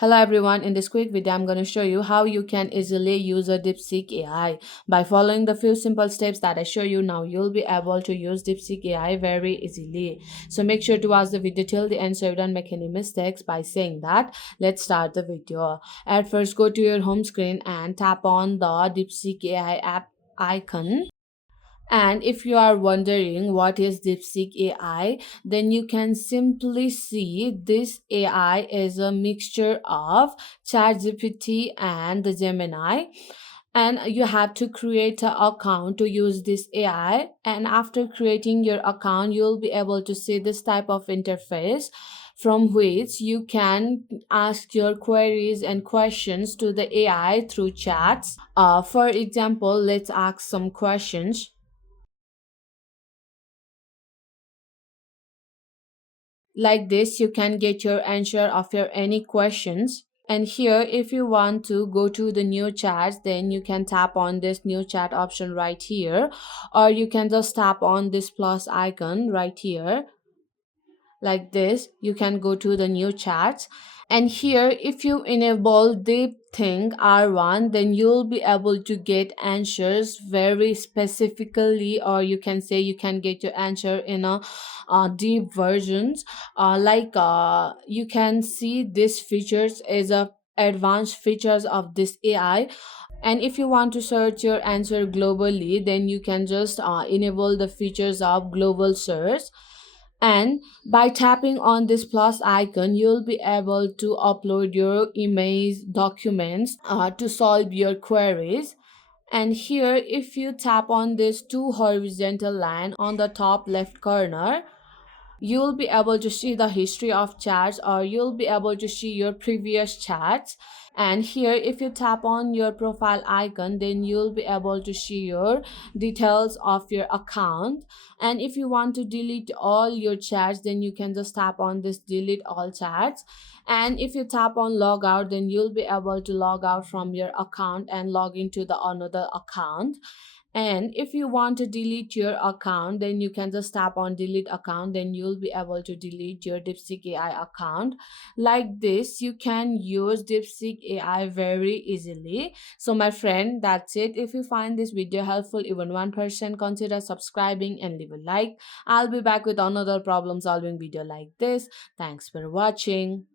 Hello everyone, in this quick video I'm going to show you how you can easily use a DeepSeek AI. By following the few simple steps that I show you now, you'll be able to use DeepSeek AI very easily. So make sure to watch the video till the end so you don't make any mistakes. By saying that, let's start the video. At first, go to your home screen and tap on the DeepSeek AI app icon. And if you are wondering what is DeepSeek AI, then you can simply see this AI is a mixture of ChatGPT and the Gemini. And you have to create an account to use this AI. And after creating your account, you'll be able to see this type of interface from which you can ask your queries and questions to the AI through chats. For example, let's ask some questions. Like this, you can get your answer of your any questions. And here, if you want to go to the new chat, then you can tap on this new chat option right here, or you can just tap on this plus icon right here. Like this, you can go to the new chats. And here, if you enable deep think R1, then you'll be able to get answers very specifically, or you can say you can get your answer in a deep versions. You can see this features is a advanced features of this AI. And if you want to search your answer globally, then you can just enable the features of global search. And by tapping on this plus icon, you'll be able to upload your image documents to solve your queries. And here, if you tap on this two horizontal line on the top left corner, you'll be able to see the history of chats, or you'll be able to see your previous chats. And here, if you tap on your profile icon, then you'll be able to see your details of your account. And if you want to delete all your chats, then you can just tap on this delete all chats. And if you tap on log out, then you'll be able to log out from your account and log into the another account. And if you want to delete your account, then you can just tap on delete account, then you'll be able to delete your DeepSeek AI account. Like this, you can use DeepSeek AI very easily. So my friend, that's it. If you find this video helpful, even 1%, consider subscribing and leave a like. I'll be back with another problem solving video like this. Thanks for watching.